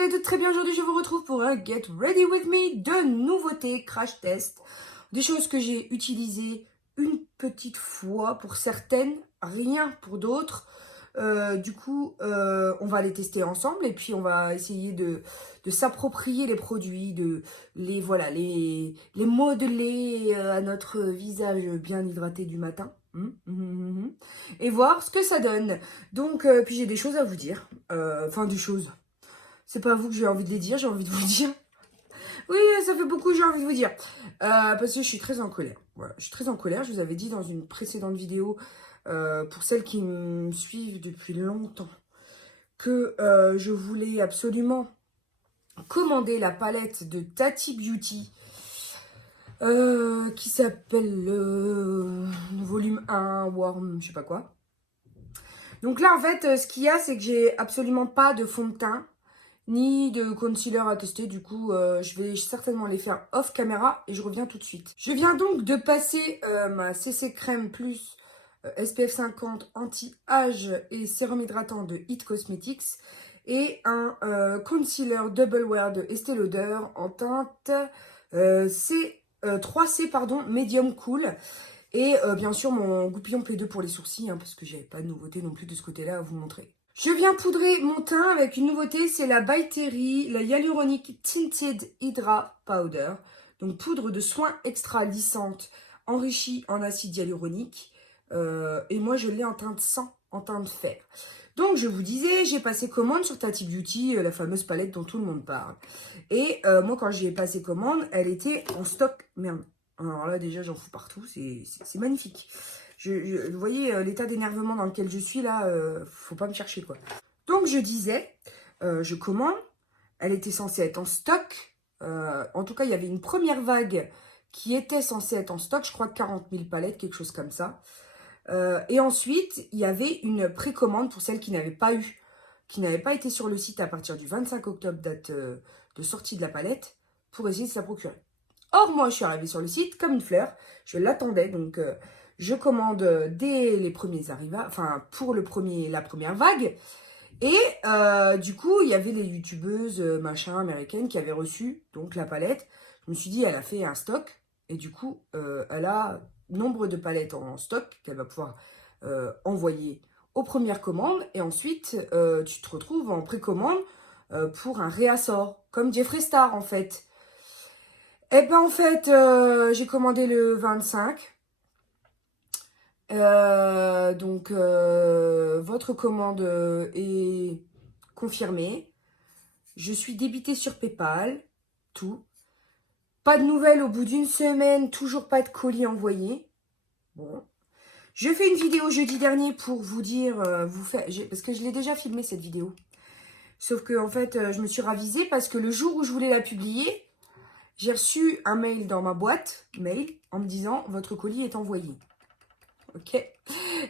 allez toutes très bien. Aujourd'hui, je vous retrouve pour un Get Ready With Me de nouveautés, crash test. Des choses que j'ai utilisées une petite fois pour certaines, rien pour d'autres. On va les tester ensemble et puis on va essayer de s'approprier les produits, de les modeler à notre visage bien hydraté du matin. Et voir ce que ça donne. Donc, puis j'ai des choses à vous dire. Enfin, des choses. C'est pas vous que j'ai envie de les dire, j'ai envie de vous dire. Oui, ça fait beaucoup, j'ai envie de vous dire. Parce que je suis très en colère. Voilà, je suis très en colère. Je vous avais dit dans une précédente vidéo, pour celles qui me suivent depuis longtemps, que je voulais absolument commander la palette de Tati Beauty qui s'appelle volume 1, Warm, je sais pas quoi. Donc là, en fait, ce qu'il y a, c'est que j'ai absolument pas de fond de teint ni de concealer à tester. Du coup, je vais certainement les faire off caméra et je reviens tout de suite. Je viens donc de passer ma CC Crème Plus SPF 50 anti-âge et sérum hydratant de It Cosmetics et un concealer Double Wear de Estée Lauder en teinte 3C pardon, Medium Cool. Et bien sûr mon goupillon P2 pour les sourcils, hein, parce que j'avais pas de nouveauté non plus de ce côté-là à vous montrer. Je viens poudrer mon teint avec une nouveauté, c'est la By Terry, la Hyaluronic Tinted Hydra Powder. Donc poudre de soin extra lissante, enrichie en acide hyaluronique. Et moi je l'ai en teinte 100, en teinte fer. Donc je vous disais, j'ai passé commande sur Tati Beauty, la fameuse palette dont tout le monde parle. Et moi quand j'y ai passé commande, elle était en stock. Merde. Alors là, déjà, j'en fous partout. C'est magnifique. Vous voyez l'état d'énervement dans lequel je suis, là, faut pas me chercher, quoi. Donc, je disais, je commande. Elle était censée être en stock. En tout cas, il y avait une première vague qui était censée être en stock. Je crois 40 000 palettes, quelque chose comme ça. Et ensuite, il y avait une précommande pour celles qui n'avaient pas eu, qui n'avaient pas été sur le site à partir du 25 octobre, date de sortie de la palette, pour essayer de se la procurer. Or, moi, je suis arrivée sur le site comme une fleur. Je l'attendais, donc je commande dès les premiers arrivages, enfin, pour la première vague. Et du coup, il y avait les youtubeuses, machin, américaines qui avaient reçu donc la palette. Je me suis dit, elle a fait un stock. Et du coup, elle a nombre de palettes en stock qu'elle va pouvoir envoyer aux premières commandes. Et ensuite, tu te retrouves en précommande pour un réassort, comme Jeffree Star, en fait. Eh ben, en fait, j'ai commandé le 25. Votre commande est confirmée. Je suis débitée sur PayPal. Tout. Pas de nouvelles au bout d'une semaine. Toujours pas de colis envoyé. Bon. Je fais une vidéo jeudi dernier pour vous dire, parce que je l'ai déjà filmé cette vidéo. Sauf que, en fait, je me suis ravisée parce que le jour où je voulais la publier, j'ai reçu un mail dans ma boîte mail en me disant « Votre colis est envoyé ». Ok.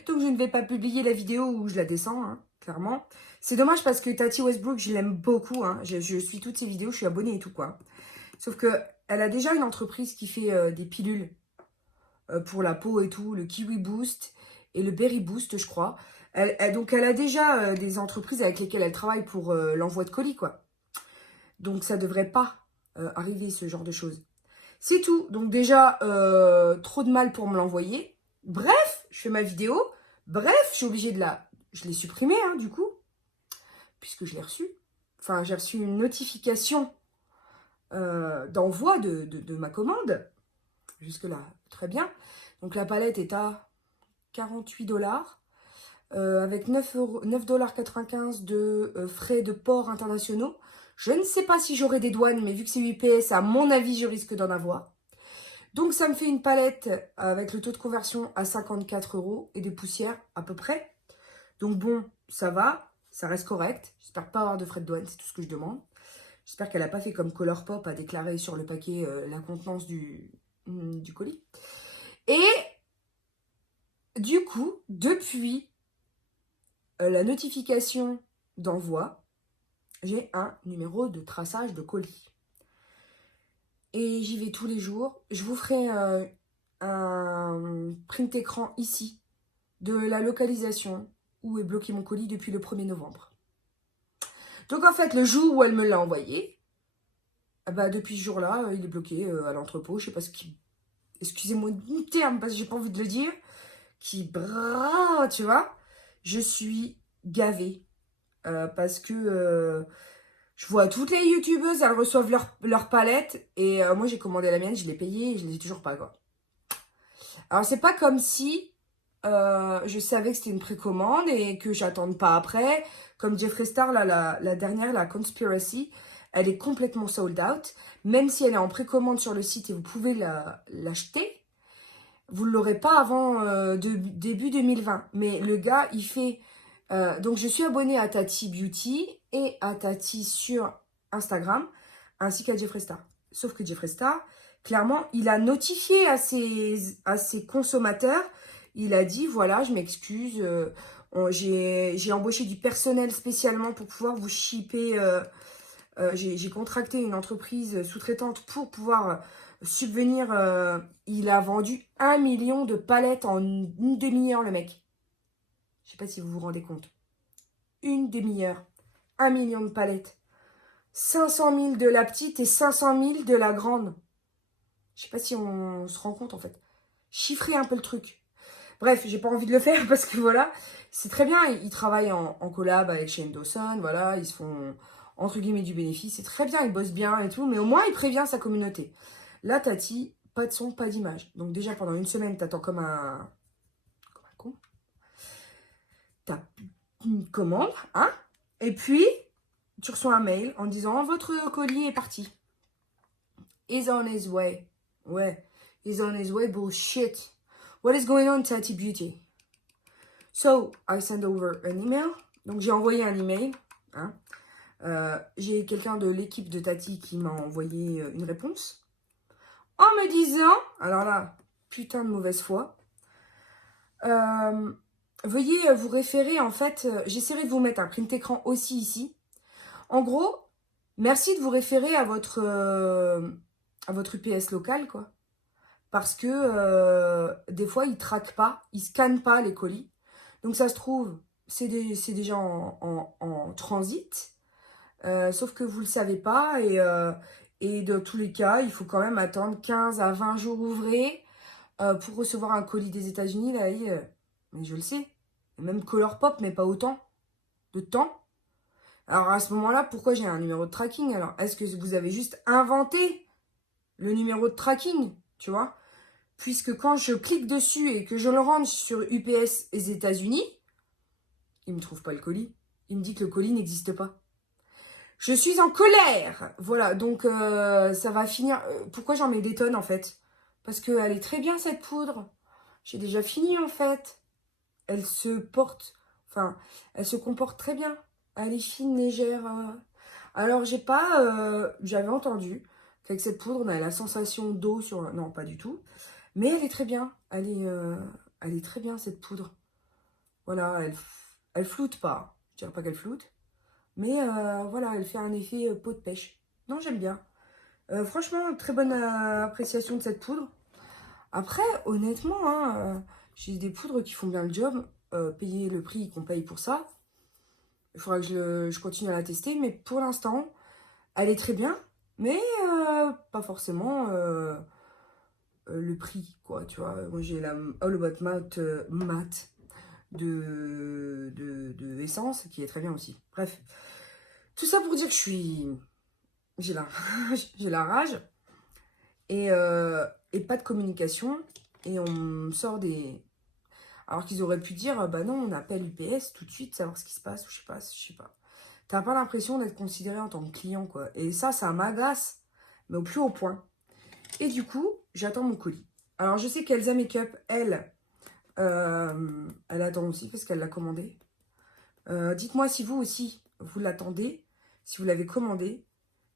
Donc, je ne vais pas publier la vidéo où je la descends, hein, clairement. C'est dommage parce que Tati Westbrook, je l'aime beaucoup. Hein. Je suis toutes ses vidéos, je suis abonnée et tout, quoi. Sauf qu'elle a déjà une entreprise qui fait des pilules pour la peau et tout, le Kiwi Boost et le Berry Boost, je crois. Donc, elle a déjà des entreprises avec lesquelles elle travaille pour l'envoi de colis, quoi. Donc, ça devrait pas arriver, ce genre de choses. C'est tout. Donc déjà, trop de mal pour me l'envoyer. Bref, je fais ma vidéo. Bref, je suis obligée je l'ai supprimée, hein, du coup. Puisque je l'ai reçu. Enfin, j'ai reçu une notification d'envoi de ma commande. Jusque-là, très bien. Donc la palette est à 48 $. Avec 9,95 $ de frais de port internationaux. Je ne sais pas si j'aurai des douanes, mais vu que c'est UPS, à mon avis, je risque d'en avoir. Donc, ça me fait une palette avec le taux de conversion à 54 € et des poussières à peu près. Donc, bon, ça va, ça reste correct. J'espère pas avoir de frais de douane, c'est tout ce que je demande. J'espère qu'elle n'a pas fait comme Colourpop à déclarer sur le paquet la contenance du colis. Et du coup, depuis la notification d'envoi, j'ai un numéro de traçage de colis. Et j'y vais tous les jours. Je vous ferai un print écran ici de la localisation où est bloqué mon colis depuis le 1er novembre. Donc en fait, le jour où elle me l'a envoyé, bah, depuis ce jour-là, il est bloqué à l'entrepôt. Je sais pas ce qui... Excusez-moi du terme, parce que j'ai pas envie de le dire. Qui bras, tu vois. Je suis gavée. Parce que je vois toutes les youtubeuses, elles reçoivent leur palette. Et moi, j'ai commandé la mienne, je l'ai payée et je ne l'ai toujours pas, quoi. Alors, c'est pas comme si je savais que c'était une précommande et que j'attende pas après. Comme Jeffree Star, là, la dernière, la Conspiracy, elle est complètement sold out. Même si elle est en précommande sur le site et vous pouvez l'acheter, vous ne l'aurez pas avant début 2020. Mais le gars, il fait... donc, je suis abonnée à Tati Beauty et à Tati sur Instagram, ainsi qu'à Jeffree Star. Sauf que Jeffree Star, clairement, il a notifié à ses consommateurs. Il a dit, voilà, je m'excuse, j'ai embauché du personnel spécialement pour pouvoir vous shipper. J'ai contracté une entreprise sous-traitante pour pouvoir subvenir. Il a vendu 1 million de palettes en une demi-heure, le mec. Je sais pas si vous vous rendez compte. Une demi-heure. 1 million de palettes. 500 000 de la petite et 500 000 de la grande. Je sais pas si on se rend compte, en fait. Chiffrer un peu le truc. Bref, j'ai pas envie de le faire parce que voilà, c'est très bien. Ils travaillent en collab avec Shane Dawson. Voilà, ils se font, entre guillemets, du bénéfice. C'est très bien, ils bossent bien et tout. Mais au moins, il prévient sa communauté. Là, Tati, pas de son, pas d'image. Donc déjà, pendant une semaine, t'attends comme un con. T'as une commande, hein. Et puis, tu reçois un mail en disant, votre colis est parti. He's on his way. Ouais. He's on his way, bullshit. What is going on, Tati Beauty? So, I send over an email. Donc, j'ai envoyé un email. Hein. J'ai quelqu'un de l'équipe de Tati qui m'a envoyé une réponse. En me disant, alors là, putain de mauvaise foi. Veuillez vous référer, en fait, j'essaierai de vous mettre un print écran aussi ici. En gros, merci de vous référer à votre UPS local, quoi. Parce que des fois, ils ne traquent pas, ils ne scannent pas les colis. Donc ça se trouve, c'est déjà en transit. Sauf que vous ne le savez pas. Et dans tous les cas, il faut quand même attendre 15 à 20 jours ouvrés pour recevoir un colis des États-Unis. Là, mais je le sais. Et même Colourpop, mais pas autant de temps. Alors à ce moment-là, pourquoi j'ai un numéro de tracking? Alors, est-ce que vous avez juste inventé le numéro de tracking? Tu vois? Puisque quand je clique dessus et que je le rentre sur UPS des États-Unis, il ne me trouve pas le colis. Il me dit que le colis n'existe pas. Je suis en colère. Voilà, donc ça va finir... pourquoi j'en mets des tonnes en fait? Parce qu'elle est très bien cette poudre. J'ai déjà fini en fait. Elle se porte... Enfin, elle se comporte très bien. Elle est fine, légère. Alors j'ai pas... j'avais entendu qu'avec cette poudre, on a la sensation d'eau sur... Non, pas du tout. Mais elle est très bien. Elle est très bien, cette poudre. Voilà, elle floute pas. Je dirais pas qu'elle floute. Mais voilà, elle fait un effet peau de pêche. Non, j'aime bien. Franchement, très bonne appréciation de cette poudre. Après, honnêtement, hein, j'ai des poudres qui font bien le job. Payer le prix qu'on paye pour ça. Il faudra que je continue à la tester. Mais pour l'instant, elle est très bien. Mais pas forcément... le prix, quoi, tu vois. Moi, j'ai la All About Matte de Essence, qui est très bien aussi. Bref, tout ça pour dire que j'ai la, j'ai la rage et pas de communication. Et on me sort des... Alors qu'ils auraient pu dire, bah non, on appelle UPS tout de suite, savoir ce qui se passe, ou je sais pas. T'as pas l'impression d'être considéré en tant que client, quoi. Et ça m'agace, mais au plus haut point. Et du coup, j'attends mon colis. Alors, je sais qu'Elsa Makeup, elle attend aussi parce qu'elle l'a commandé. Dites-moi si vous aussi, vous l'attendez, si vous l'avez commandé.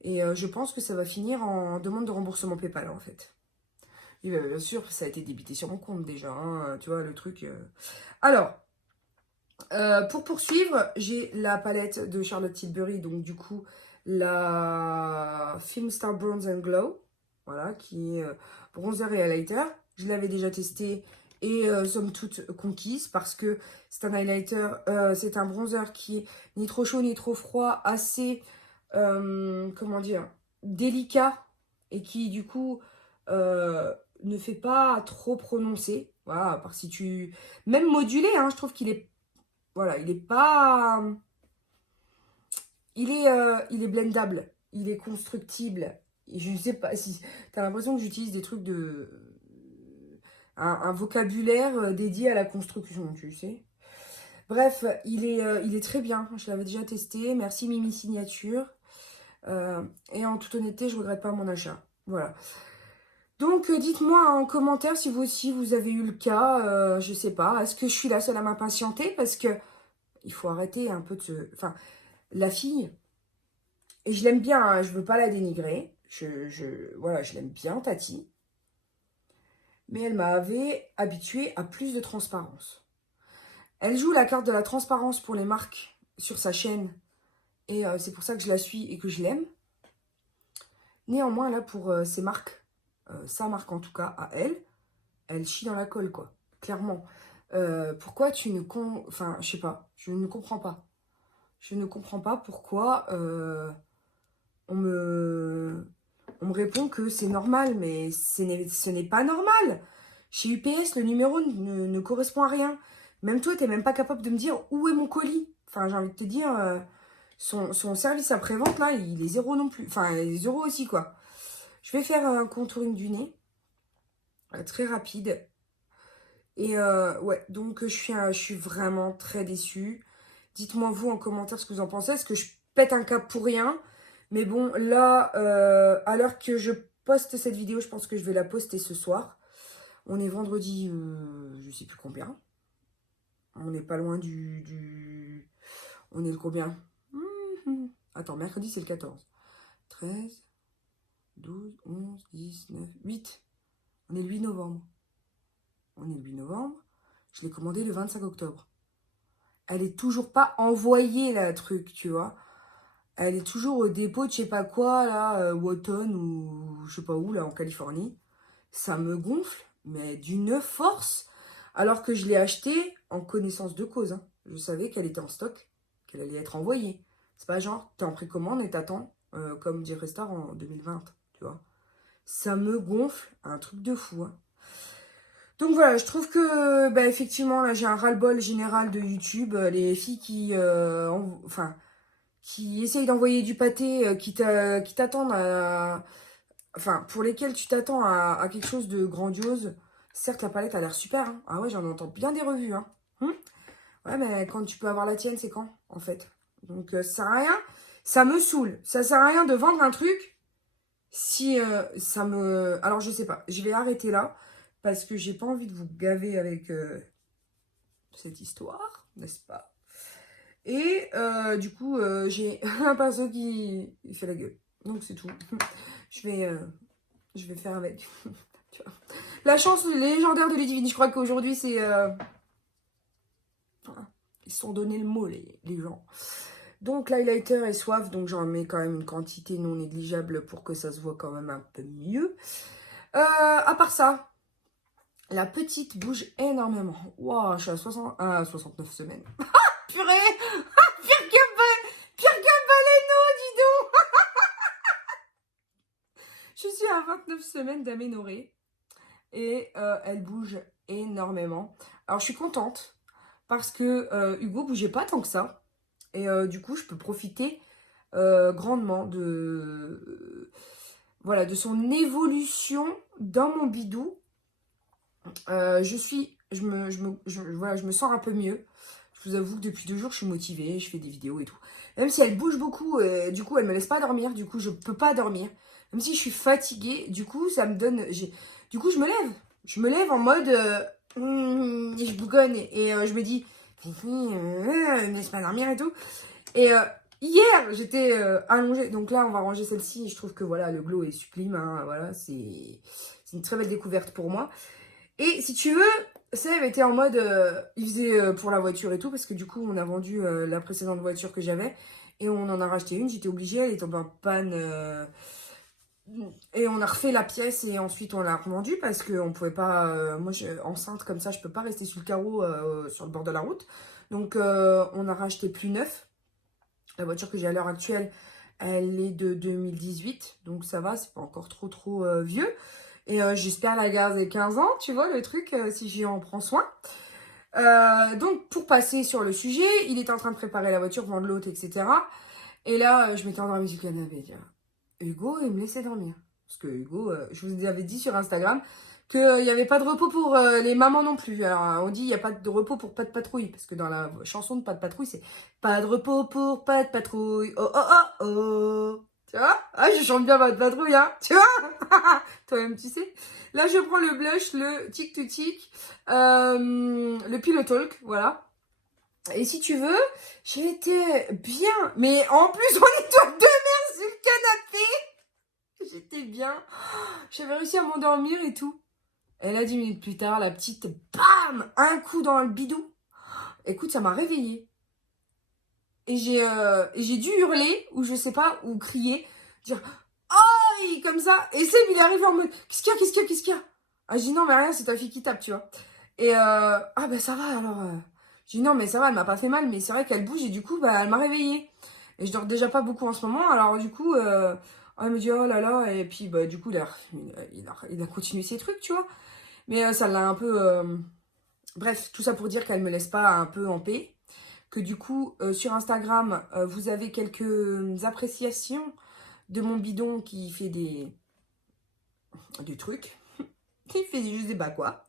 Et je pense que ça va finir en demande de remboursement PayPal, en fait. Et bien sûr, ça a été débité sur mon compte déjà, hein, tu vois, le truc. Alors, pour poursuivre, j'ai la palette de Charlotte Tilbury, donc du coup, la Film Star Bronze and Glow, voilà, qui est bronzer et highlighter. Je l'avais déjà testé est somme toute conquise parce que c'est un highlighter, c'est un bronzer qui est ni trop chaud ni trop froid, assez, comment dire, délicat et qui du coup ne fait pas trop prononcer. Voilà, à part si tu... Même modulé, hein, je trouve qu'il est... Voilà, il est pas... il est blendable, il est constructible. Et je ne sais pas si... T'as l'impression que j'utilise des trucs de... un vocabulaire dédié à la construction, tu sais. Bref, il est très bien. Je l'avais déjà testé. Merci Mimi Signature. Et en toute honnêteté, je regrette pas mon achat. Voilà. Donc, dites-moi en commentaire si vous aussi vous avez eu le cas. Je sais pas. Est-ce que je suis la seule à m'impatienter? Parce que il faut arrêter un peu de se... Enfin, la fille, et je l'aime bien, hein, je veux pas la dénigrer. Voilà, je l'aime bien, Tati. Mais elle m'avait habituée à plus de transparence. Elle joue la carte de la transparence pour les marques sur sa chaîne. Et c'est pour ça que je la suis et que je l'aime. Néanmoins, là, pour ses marques, sa marque en tout cas, à elle, elle chie dans la colle, quoi. Clairement. Pourquoi tu ne... Enfin, je sais pas. Je ne comprends pas. Je ne comprends pas pourquoi on me répond que c'est normal. Mais ce n'est pas normal. Chez UPS, le numéro ne correspond à rien. Même toi, t'es même pas capable de me dire où est mon colis. Enfin, j'ai envie de te dire, son service après-vente, là, il est zéro non plus. Enfin, il est zéro aussi, quoi. Je vais faire un contouring du nez. Très rapide. Et ouais, donc je suis vraiment très déçue. Dites-moi vous en commentaire ce que vous en pensez. Est-ce que je pète un câble pour rien? Mais bon, là, à l'heure que je poste cette vidéo, je pense que je vais la poster ce soir. On est vendredi, je sais plus combien. On n'est pas loin On est le combien? Attends, mercredi, c'est le 14. 13, 12, 11, 10, 9, 8. On est le 8 novembre. On est le 8 novembre. Je l'ai commandé le 25 octobre. Elle est toujours pas envoyée, là, le truc, tu vois. Elle est toujours au dépôt de je sais pas quoi, là, Wotton ou je sais pas où, là, en Californie. Ça me gonfle, mais d'une force. Alors que je l'ai acheté en connaissance de cause, hein. Je savais qu'elle était en stock, qu'elle allait être envoyée. C'est pas genre, t'es en précommande et t'attends, comme dit Restar en 2020, tu vois. Ça me gonfle, un truc de fou, hein. Donc voilà, je trouve que, bah, effectivement, là, j'ai un ras-le-bol général de YouTube. Les filles enfin, qui essayent d'envoyer du pâté, qui t'attendent enfin, pour lesquelles tu t'attends à quelque chose de grandiose. Certes, la palette a l'air super, hein. Ah ouais, j'en entends bien des revues, hein. Ouais, mais quand tu peux avoir la tienne, c'est quand, en fait? Donc, ça sert à rien. Ça me saoule. Ça sert à rien de vendre un truc si ça me... Alors, je sais pas. Je vais arrêter là parce que j'ai pas envie de vous gaver avec cette histoire, n'est-ce pas? Et du coup, j'ai un pinceau qui il fait la gueule. Donc, c'est tout. Je vais faire avec. Tu vois. La chance légendaire de Ludivine. Je crois qu'aujourd'hui, c'est... Ils se sont donné le mot, les gens. Donc, l'highlighter est soif. Donc, j'en mets quand même une quantité non négligeable pour que ça se voit quand même un peu mieux. À part ça, la petite bouge énormément. Waouh, je suis à 69 semaines. Purée. Pire que Baleno, dis donc. Je suis à 29 semaines d'aménorrhée. Et elle bouge énormément. Alors, je suis contente. Parce que Hugo bougeait pas tant que ça. Et du coup, je peux profiter grandement voilà, de son évolution dans mon bidou. Voilà, je me sens un peu mieux. Je vous avoue que depuis 2 jours, je suis motivée, je fais des vidéos et tout. Même si elle bouge beaucoup, du coup, elle me laisse pas dormir. Du coup, je peux pas dormir. Même si je suis fatiguée, du coup, ça me donne... Du coup, je me lève. Je me lève en mode... et je bougonne. Et je me dis... me laisse pas dormir et tout. Et hier, j'étais allongée. Donc là, on va ranger celle-ci. Je trouve que voilà, le glow est sublime. Hein, voilà, c'est une très belle découverte pour moi. Et si tu veux, Seb était en mode... il faisait pour la voiture et tout. Parce que du coup, on a vendu la précédente voiture que j'avais. Et on en a racheté une. J'étais obligée. Elle est tombée en panne Et on a refait la pièce et ensuite on l'a revendue parce qu'on pouvait pas. Moi, enceinte comme ça, je peux pas rester sur le carreau sur le bord de la route. Donc, on a racheté plus neuf. La voiture que j'ai à l'heure actuelle, elle est de 2018. Donc, ça va, c'est pas encore trop vieux. Et j'espère la garder 15 ans, tu vois, le truc, si j'y en prends soin. Donc, pour passer sur le sujet, il était en train de préparer la voiture, vendre l'autre, etc. Et là, je m'étais endormie sur le canapé. Tiens. Hugo, il me laissait dormir. Parce que Hugo, je vous avais dit sur Instagram qu'il n'y avait pas de repos pour les mamans non plus. Alors, on dit il n'y a pas de repos pour pas de patrouille. Parce que dans la chanson de pas de patrouille, c'est pas de repos pour pas de patrouille. Oh oh oh oh. Tu vois? Ah, je chante bien pas de patrouille, hein. Tu vois? Toi-même, tu sais. Là, je prends le blush, le tic to tic, le pillow talk, voilà. Et si tu veux, j'étais bien. Mais en plus, on est toutes deux mères sur le canapé. J'étais bien. J'avais réussi à m'endormir et tout. Et là, 10 minutes plus tard, la petite, bam, un coup dans le bidou. Écoute, ça m'a réveillée. Et j'ai dû hurler, ou je sais pas, ou crier, dire «Aïe!» comme ça. Et Seb, il est arrivé en mode «Qu'est-ce qu'il y a, qu'est-ce qu'il y a, qu'est-ce qu'il y a?» Ah, j'ai dit «Non, mais rien, c'est ta fille qui tape, tu vois.» Et ah, bah ça va alors. J'ai dit «Non, mais ça va, elle m'a pas fait mal, mais c'est vrai qu'elle bouge et du coup, bah, elle m'a réveillée.» Et je dors déjà pas beaucoup en ce moment, alors du coup, elle me dit «Oh là là.» Et puis, bah, du coup, il a continué ses trucs, tu vois. Mais ça l'a un peu. Bref, tout ça pour dire qu'elle me laisse pas un peu en paix. Que du coup, sur Instagram, vous avez quelques appréciations de mon bidon qui fait des trucs. Qui fait je sais pas quoi.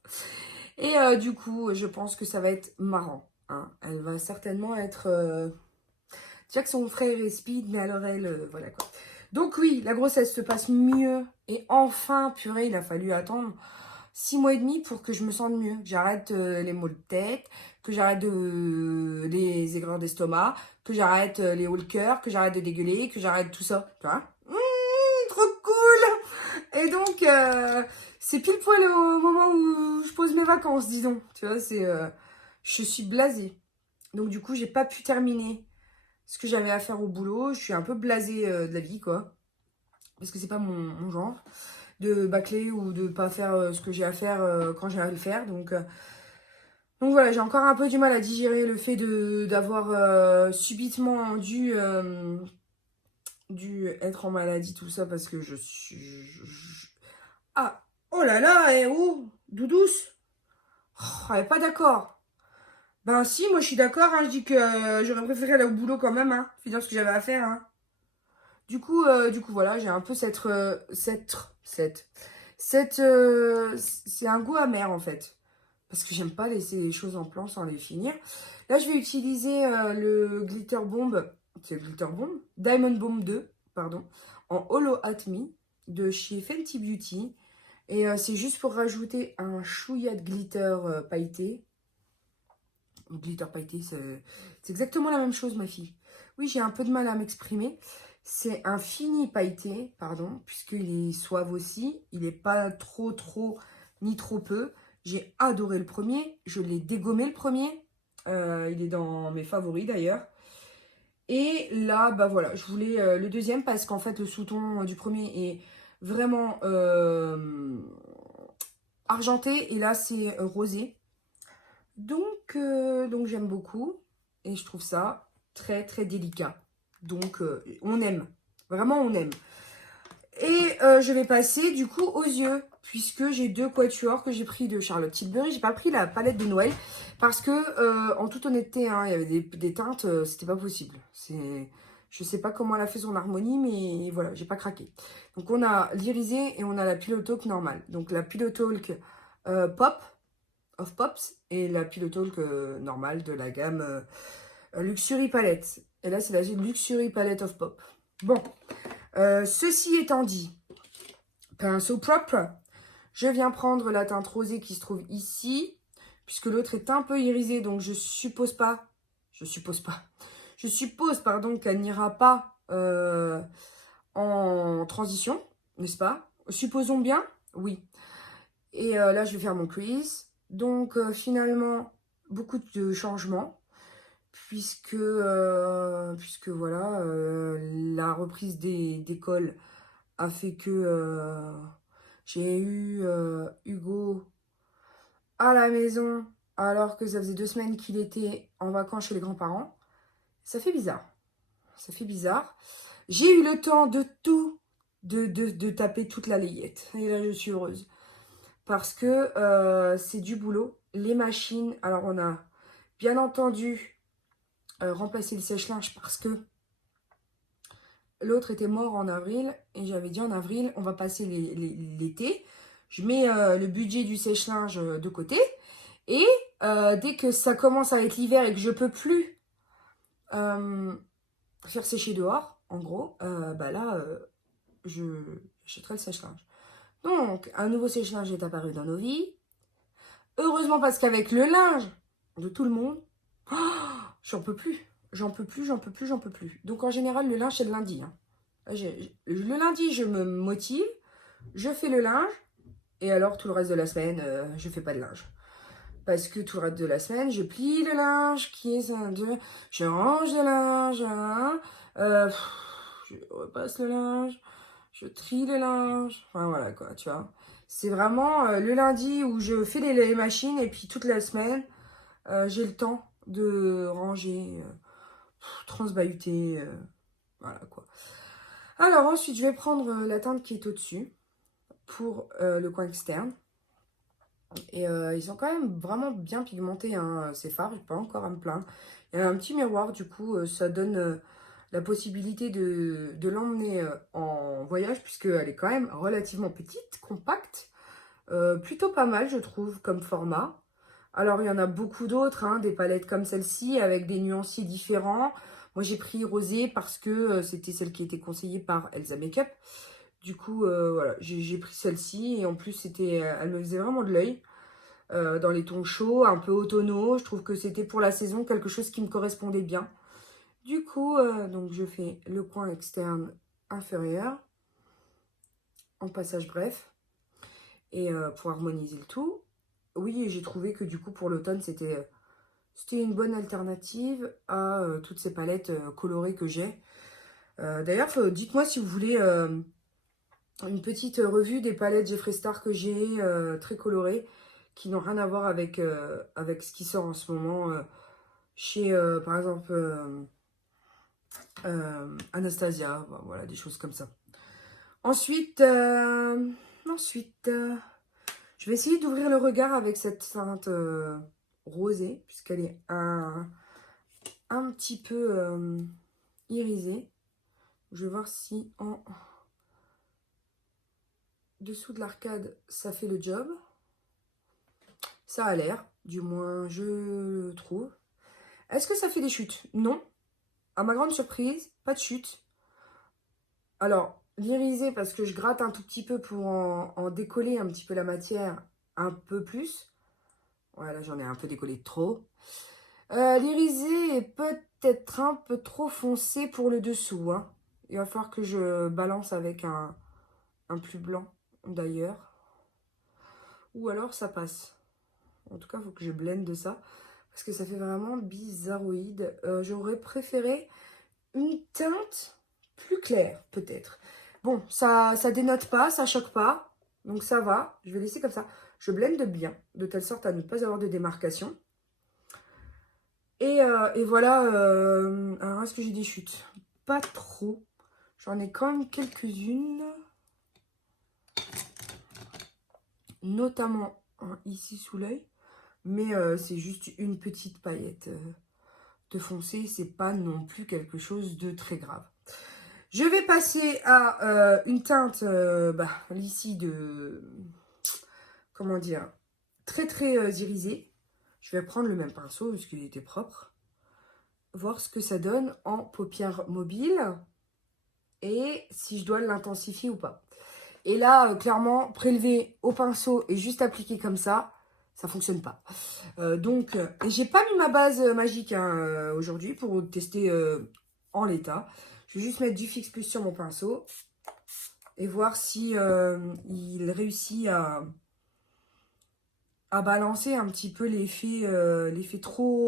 Et du coup, je pense que ça va être marrant. Hein. Elle va certainement être. Déjà que son frère est speed, mais alors elle, voilà quoi. Donc oui, la grossesse se passe mieux. Et enfin, purée, il a fallu attendre 6 mois et demi pour que je me sente mieux. Que j'arrête les maux de tête, que j'arrête les aigreurs d'estomac, que j'arrête les hauts le cœur, que j'arrête de dégueuler, que j'arrête tout ça. Tu vois. Trop cool. Et donc, c'est pile poil au moment où je pose mes vacances, disons. Tu vois, je suis blasée. Donc du coup, j'ai pas pu terminer ce que j'avais à faire au boulot. Je suis un peu blasée de la vie, quoi. Parce que c'est pas mon genre de bâcler ou de pas faire ce que j'ai à faire quand j'ai à le faire. Donc voilà, j'ai encore un peu du mal à digérer le fait d'avoir subitement dû être en maladie, tout ça, parce que je suis... Ah, oh là là, oh, doudouce. Oh, elle est pas d'accord. Ben si, moi je suis d'accord, hein, je dis que j'aurais préféré aller au boulot quand même, hein, finir ce que j'avais à faire, hein. Du coup, voilà, j'ai un peu c'est un goût amer en fait. Parce que j'aime pas laisser les choses en plan sans les finir. Là, je vais utiliser le Glitter Bomb, c'est le Glitter Bomb, Diamond Bomb 2, pardon, en Holo At Me de chez Fenty Beauty. Et c'est juste pour rajouter un chouïa de glitter pailleté. Glitter pailleté, c'est exactement la même chose, ma fille. Oui, j'ai un peu de mal à m'exprimer. C'est un fini pailleté, pardon, puisqu'il est suave aussi. Il n'est pas trop, ni trop peu. J'ai adoré le premier. Je l'ai dégommé le premier. Il est dans mes favoris d'ailleurs. Et là, bah voilà, je voulais le deuxième parce qu'en fait, le sous-ton du premier est vraiment argenté. Et là, c'est rosé. Donc j'aime beaucoup. Et je trouve ça très délicat. Donc, on aime. Vraiment, on aime. Et je vais passer du coup aux yeux, puisque j'ai deux quatuors que j'ai pris de Charlotte Tilbury. J'ai pas pris la palette de Noël parce que, en toute honnêteté, hein, il y avait des teintes, c'était pas possible. Je sais pas comment elle a fait son harmonie, mais voilà, j'ai pas craqué. Donc on a l'irisé et on a la Pillow Talk normale. Donc la Pillow Talk Pop of Pops et la Pillow Talk normale de la gamme Luxury Palette. Et là, c'est la Luxury Palette of Pop. Bon. Ceci étant dit, pinceau propre, je viens prendre la teinte rosée qui se trouve ici, puisque l'autre est un peu irisée, donc je suppose, pardon, qu'elle n'ira pas en transition, n'est-ce pas? Supposons bien, oui. Et là, je vais faire mon crease. Donc, finalement, beaucoup de changements, puisque voilà, la reprise des cols a fait que j'ai eu Hugo à la maison alors que ça faisait 2 semaines qu'il était en vacances chez les grands-parents. Ça fait bizarre. Ça fait bizarre. J'ai eu le temps de tout, de taper toute la layette. Et là, je suis heureuse. Parce que c'est du boulot. Les machines, alors on a bien entendu remplacé le sèche-linge parce que l'autre était mort en avril. Et j'avais dit en avril, on va passer l'été. Je mets le budget du sèche-linge de côté. Et dès que ça commence à être l'hiver et que je peux plus faire sécher dehors, en gros, bah là, j'achèterai le sèche-linge. Donc, un nouveau sèche-linge est apparu dans nos vies. Heureusement parce qu'avec le linge de tout le monde, oh, j'en peux plus. J'en peux plus, j'en peux plus, j'en peux plus. Donc, en général, le linge, c'est le lundi. Hein. Le lundi, je me motive, je fais le linge, et alors, tout le reste de la semaine, je fais pas de linge. Parce que tout le reste de la semaine, je plie le linge, je range le linge, hein, je repasse le linge, je trie le linge, enfin voilà quoi, tu vois. C'est vraiment le lundi où je fais les machines et puis toute la semaine, j'ai le temps de ranger, transbahuter, voilà quoi. Alors ensuite, je vais prendre la teinte qui est au-dessus pour le coin externe. Et ils sont quand même vraiment bien pigmentés, hein, ces fards, j'ai pas encore à me plaindre. Il y a un petit miroir, du coup, ça donne la possibilité de l'emmener en voyage, puisqu'elle est quand même relativement petite, compacte. Plutôt pas mal, je trouve, comme format. Alors, il y en a beaucoup d'autres, hein, des palettes comme celle-ci, avec des nuanciers différents. Moi, j'ai pris rosé parce que c'était celle qui était conseillée par Elsa Makeup. Du coup, voilà, j'ai pris celle-ci. Et en plus, elle me faisait vraiment de l'œil. Dans les tons chauds, un peu automnaux. Je trouve que c'était pour la saison quelque chose qui me correspondait bien. Du coup, donc je fais le coin externe inférieur en passage bref. Et pour harmoniser le tout. Oui, j'ai trouvé que du coup pour l'automne, c'était une bonne alternative à toutes ces palettes colorées que j'ai. D'ailleurs, dites-moi si vous voulez une petite revue des palettes Jeffree Star que j'ai, très colorées, qui n'ont rien à voir avec ce qui sort en ce moment chez, par exemple, Anastasia. Voilà, des choses comme ça. Ensuite, je vais essayer d'ouvrir le regard avec cette teinte rosée, puisqu'elle est un petit peu irisée. Je vais voir si en dessous de l'arcade, ça fait le job. Ça a l'air, du moins je trouve. Est-ce que ça fait des chutes? Non. À ma grande surprise, pas de chute. Alors, l'irisé, parce que je gratte un tout petit peu pour en décoller un petit peu la matière un peu plus. Voilà, j'en ai un peu décollé de trop. L'irisé est peut-être un peu trop foncé pour le dessous. Hein. Il va falloir que je balance avec un plus blanc d'ailleurs. Ou alors ça passe. En tout cas, il faut que je blende de ça. Parce que ça fait vraiment bizarroïde. J'aurais préféré une teinte plus claire, peut-être. Bon, ça dénote pas, ça choque pas. Donc ça va. Je vais laisser comme ça. Je blende bien, de telle sorte à ne pas avoir de démarcation. Et voilà. Alors, est-ce que j'ai des chutes? Pas trop. J'en ai quand même quelques-unes. Notamment ici sous l'œil. Mais c'est juste une petite paillette de foncé. C'est pas non plus quelque chose de très grave. Je vais passer à une teinte ici de... Comment dire? Très très irisée. Je vais prendre le même pinceau parce qu'il était propre. Voir ce que ça donne en paupières mobiles. Et si je dois l'intensifier ou pas. Et là, clairement, prélever au pinceau et juste appliquer comme ça fonctionne pas. Donc, j'ai pas mis ma base magique hein, aujourd'hui pour tester en l'état. Je vais juste mettre du Fix Plus sur mon pinceau et voir si il réussit à balancer un petit peu l'effet trop...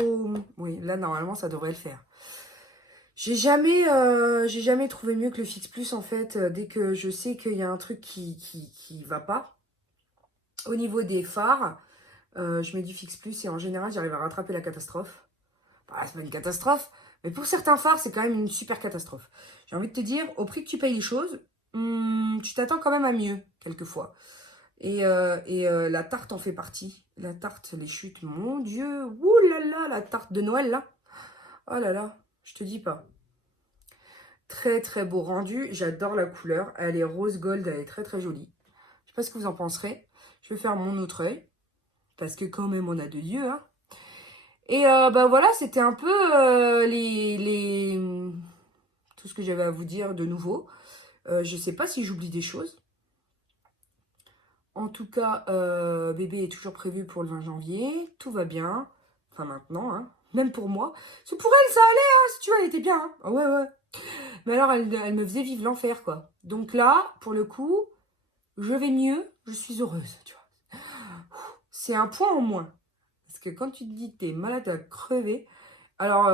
Oui, là, normalement, ça devrait le faire. J'ai jamais trouvé mieux que le Fix Plus, en fait, dès que je sais qu'il y a un truc qui va pas. Au niveau des fards, je mets du Fix Plus et en général, j'arrive à rattraper la catastrophe. Bah, c'est pas une catastrophe, mais pour certains fards, c'est quand même une super catastrophe. J'ai envie de te dire, au prix que tu payes les choses, tu t'attends quand même à mieux, quelquefois. Et la tarte en fait partie. La tarte, les chutes, mon Dieu, ouh là là, la tarte de Noël, là. Oh là là, je te dis pas. Très très beau rendu, j'adore la couleur. Elle est rose gold, elle est très très jolie. Je sais pas ce que vous en penserez. Je vais faire mon autre œil, parce que quand même on a deux yeux, hein. Et bah voilà, c'était un peu tout ce que j'avais à vous dire de nouveau. Je sais pas si j'oublie des choses. En tout cas, bébé est toujours prévu pour le 20 janvier. Tout va bien. Enfin maintenant, hein. Même pour moi. C'est pour elle, ça allait, hein, si tu vois, elle était bien. Hein. Ah ouais, ouais. Mais alors, elle me faisait vivre l'enfer, quoi. Donc là, pour le coup, je vais mieux. Je suis heureuse, tu vois. C'est un point en moins. Parce que quand tu te dis que t'es malade à crever. Alors,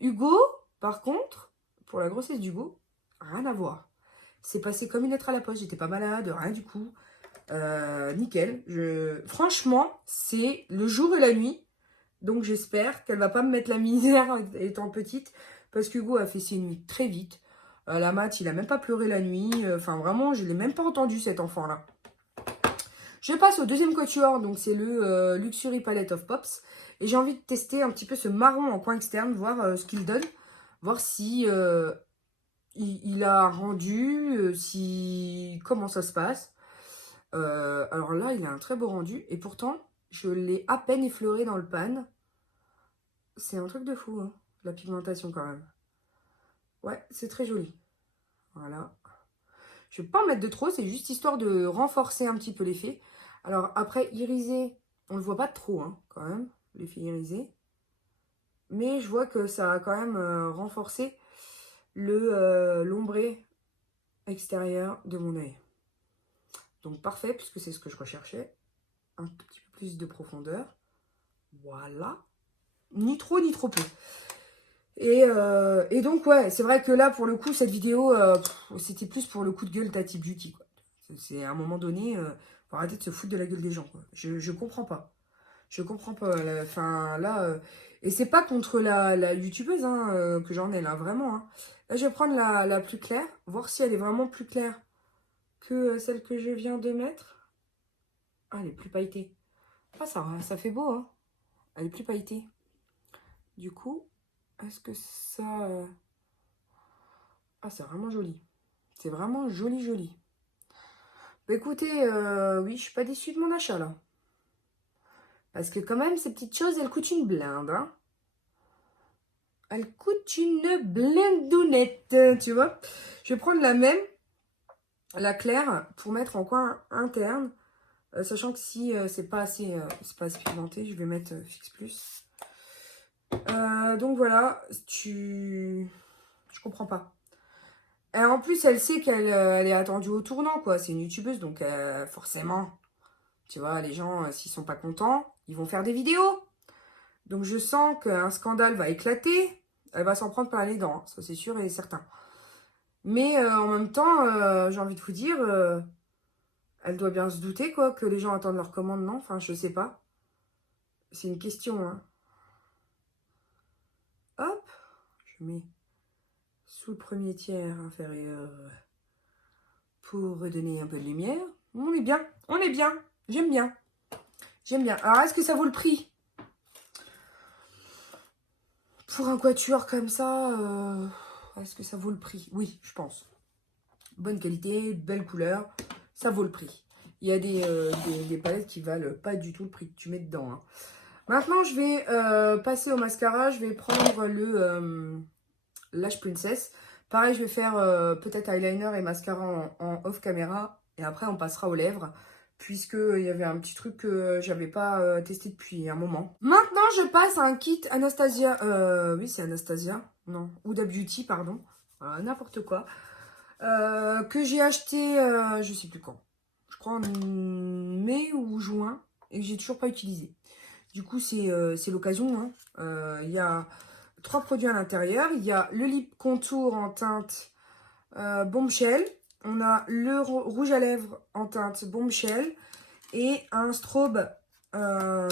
Hugo, par contre, pour la grossesse d'Hugo, rien à voir. C'est passé comme une lettre à la poste. J'étais pas malade, rien du coup. Nickel. Franchement, c'est le jour et la nuit. Donc j'espère qu'elle va pas me mettre la misère étant petite. Parce que Hugo a fait ses nuits très vite. La mat, il a même pas pleuré la nuit. Enfin, vraiment, je l'ai même pas entendu, cet enfant-là. Je passe au deuxième quatuor. Donc c'est le Luxury Palette of Pops. Et j'ai envie de tester un petit peu ce marron en coin externe. Voir ce qu'il donne. Voir si il a rendu. Comment ça se passe. Alors là, il a un très beau rendu. Et pourtant, je l'ai à peine effleuré dans le pan. C'est un truc de fou, hein, la pigmentation quand même. Ouais, c'est très joli. Voilà. Je vais pas en mettre de trop, c'est juste histoire de renforcer un petit peu l'effet. Alors après, irisé, on le voit pas trop, hein, quand même, l'effet irisé. Mais je vois que ça a quand même renforcé l'ombré extérieur de mon œil. Donc parfait, puisque c'est ce que je recherchais. Un tout petit peu plus de profondeur. Voilà. Ni trop, ni trop peu. Et donc, ouais, c'est vrai que là, pour le coup, cette vidéo, c'était plus pour le coup de gueule Tati Beauty, quoi. C'est à un moment donné, faut arrêter de se foutre de la gueule des gens, quoi. Je comprends pas. Je comprends pas. Enfin, là, et c'est pas contre la youtubeuse hein, que j'en ai, là, vraiment. Hein. Là, je vais prendre la plus claire, voir si elle est vraiment plus claire que celle que je viens de mettre. Ah, elle est plus pailletée. Ah, ça fait beau, hein. Elle est plus pailletée. Du coup, est-ce que ça... Ah, c'est vraiment joli. C'est vraiment joli, joli. Bah, écoutez, oui, je suis pas déçue de mon achat, là. Parce que quand même, ces petites choses, elles coûtent une blinde, hein. Elles coûtent une blindounette, tu vois. Je vais prendre la même, la claire, pour mettre en coin interne. Sachant que si c'est pas assez pigmenté, je vais mettre Fix Plus. Donc voilà, je comprends pas. Et en plus, elle sait qu'elle elle est attendue au tournant, quoi. C'est une youtubeuse, donc forcément, tu vois, les gens, s'ils sont pas contents, ils vont faire des vidéos. Donc je sens qu'un scandale va éclater. Elle va s'en prendre par les dents, hein, ça c'est sûr et certain. Mais en même temps, j'ai envie de vous dire, elle doit bien se douter, quoi, que les gens attendent leur commande, non? Enfin, je sais pas. C'est une question, hein. Hop, je mets sous le premier tiers inférieur pour redonner un peu de lumière. On est bien, on est bien. J'aime bien. J'aime bien. Alors, est-ce que ça vaut le prix? Pour un quatuor comme ça, est-ce que ça vaut le prix? Oui, je pense. Bonne qualité, belle couleur, ça vaut le prix. Il y a des palettes qui valent pas du tout le prix que tu mets dedans. Hein. Maintenant, je vais passer au mascara. Je vais prendre le Lash Princess. Pareil, je vais faire peut-être eyeliner et mascara en off caméra. Et après, on passera aux lèvres. Puisqu'il y avait un petit truc que j'avais pas testé depuis un moment. Maintenant, je passe à un kit Anastasia. Oui, c'est Anastasia. Non, Huda Beauty, pardon. N'importe quoi. Que j'ai acheté, je sais plus quand. Je crois en mai ou juin. Et que j'ai toujours pas utilisé. Du coup, c'est l'occasion. Hein. 3 produits à l'intérieur. Il y a le lip contour en teinte Bombshell. On a le rouge à lèvres en teinte Bombshell. Et un strobe, un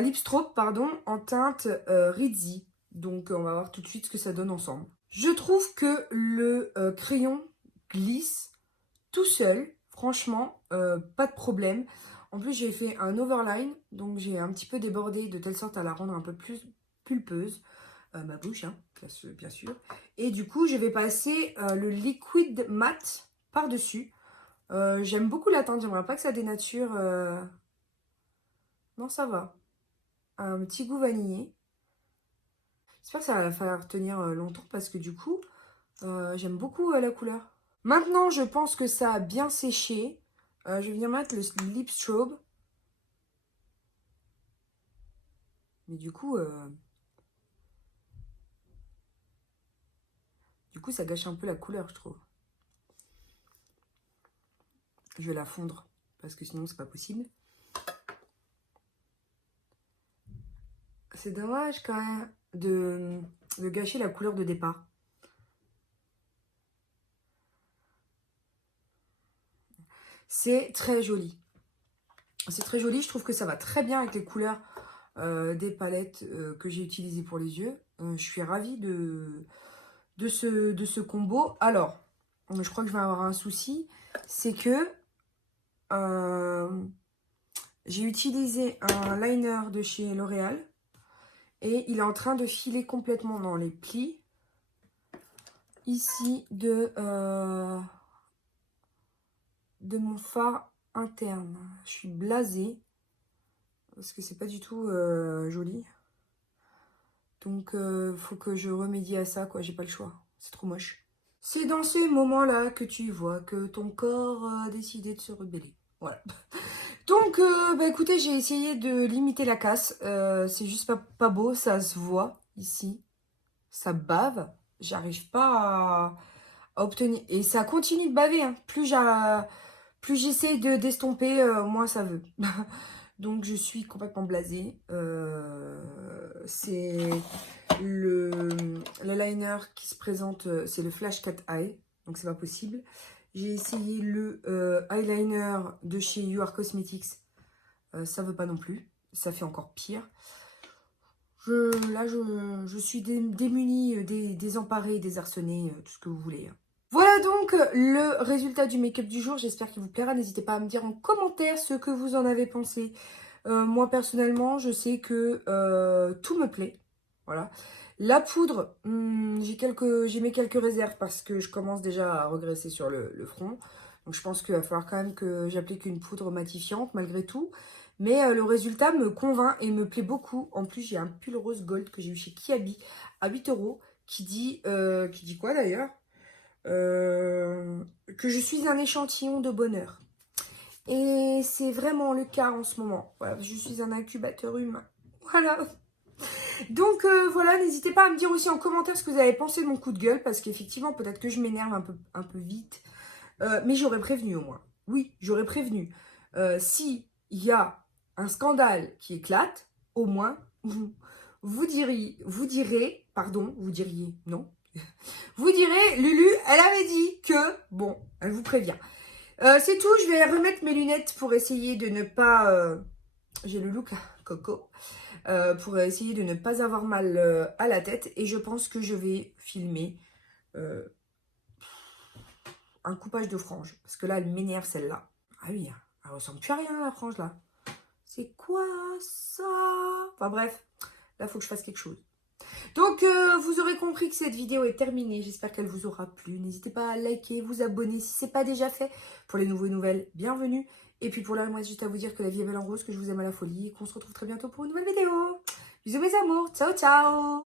lip strobe, pardon, en teinte Rizzi. Donc, on va voir tout de suite ce que ça donne ensemble. Je trouve que le crayon glisse tout seul. Franchement, pas de problème. En plus, j'ai fait un overline. Donc, j'ai un petit peu débordé de telle sorte à la rendre un peu plus pulpeuse. Ma bouche, hein, bien sûr. Et du coup, je vais passer le liquid matte par-dessus. J'aime beaucoup la teinte. J'aimerais pas que ça dénature. Non, ça va. Un petit goût vanillé. J'espère que ça va falloir tenir longtemps parce que du coup, j'aime beaucoup la couleur. Maintenant, je pense que ça a bien séché. Je vais venir mettre le lip strobe. Mais du coup, ça gâche un peu la couleur, je trouve. Je vais la fondre parce que sinon, c'est pas possible. C'est dommage quand même de gâcher la couleur de départ. C'est très joli. C'est très joli. Je trouve que ça va très bien avec les couleurs des palettes que j'ai utilisées pour les yeux. Je suis ravie de ce combo. Alors, je crois que je vais avoir un souci. C'est que j'ai utilisé un liner de chez L'Oréal. Et il est en train de filer complètement dans les plis. Ici, de mon fard interne. Je suis blasée. Parce que c'est pas du tout joli. Donc, faut que je remédie à ça, quoi. J'ai pas le choix. C'est trop moche. C'est dans ces moments-là que tu vois que ton corps a décidé de se rebeller. Voilà. Donc, bah écoutez, j'ai essayé de limiter la casse. C'est juste pas beau, ça se voit ici. Ça bave. J'arrive pas à obtenir. Et ça continue de baver. Hein. Plus j'essaie de d'estomper, moins ça veut. Donc, je suis complètement blasée. C'est le liner qui se présente, c'est le Flash Cat Eye. Donc, c'est pas possible. J'ai essayé le eyeliner de chez You Are Cosmetics. Ça veut pas non plus. Ça fait encore pire. Là, je suis démunie, désemparée, désarçonnée, tout ce que vous voulez. Voilà donc le résultat du make-up du jour. J'espère qu'il vous plaira. N'hésitez pas à me dire en commentaire ce que vous en avez pensé. Moi, personnellement, je sais que tout me plaît. Voilà. La poudre, j'ai mis quelques réserves parce que je commence déjà à regresser sur le front. Donc, je pense qu'il va falloir quand même que j'applique une poudre matifiante malgré tout. Mais le résultat me convainc et me plaît beaucoup. En plus, j'ai un pull rose gold que j'ai eu chez Kiabi à 8 € qui dit quoi d'ailleurs que je suis un échantillon de bonheur. Et c'est vraiment le cas en ce moment. Voilà, je suis un incubateur humain. Voilà. Donc voilà, n'hésitez pas à me dire aussi en commentaire ce que vous avez pensé de mon coup de gueule. Parce qu'effectivement, peut-être que je m'énerve un peu vite. Mais j'aurais prévenu au moins. Oui, j'aurais prévenu. Si il y a un scandale qui éclate, au moins, vous diriez, non. Vous direz, Lulu, elle avait dit que, bon, elle vous prévient. C'est tout, je vais remettre mes lunettes pour essayer de ne pas... j'ai le look coco. Pour essayer de ne pas avoir mal à la tête. Et je pense que je vais filmer un coupage de frange. Parce que là, elle m'énerve celle-là. Ah oui, elle ressemble plus à rien la frange là. C'est quoi ça? Enfin bref, là, il faut que je fasse quelque chose. Donc, vous aurez compris que cette vidéo est terminée. J'espère qu'elle vous aura plu. N'hésitez pas à liker, vous abonner si ce n'est pas déjà fait. Pour les nouveaux et nouvelles, bienvenue. Et puis pour là, moi, c'est juste à vous dire que la vie est belle en rose, que je vous aime à la folie et qu'on se retrouve très bientôt pour une nouvelle vidéo. Bisous mes amours. Ciao, ciao.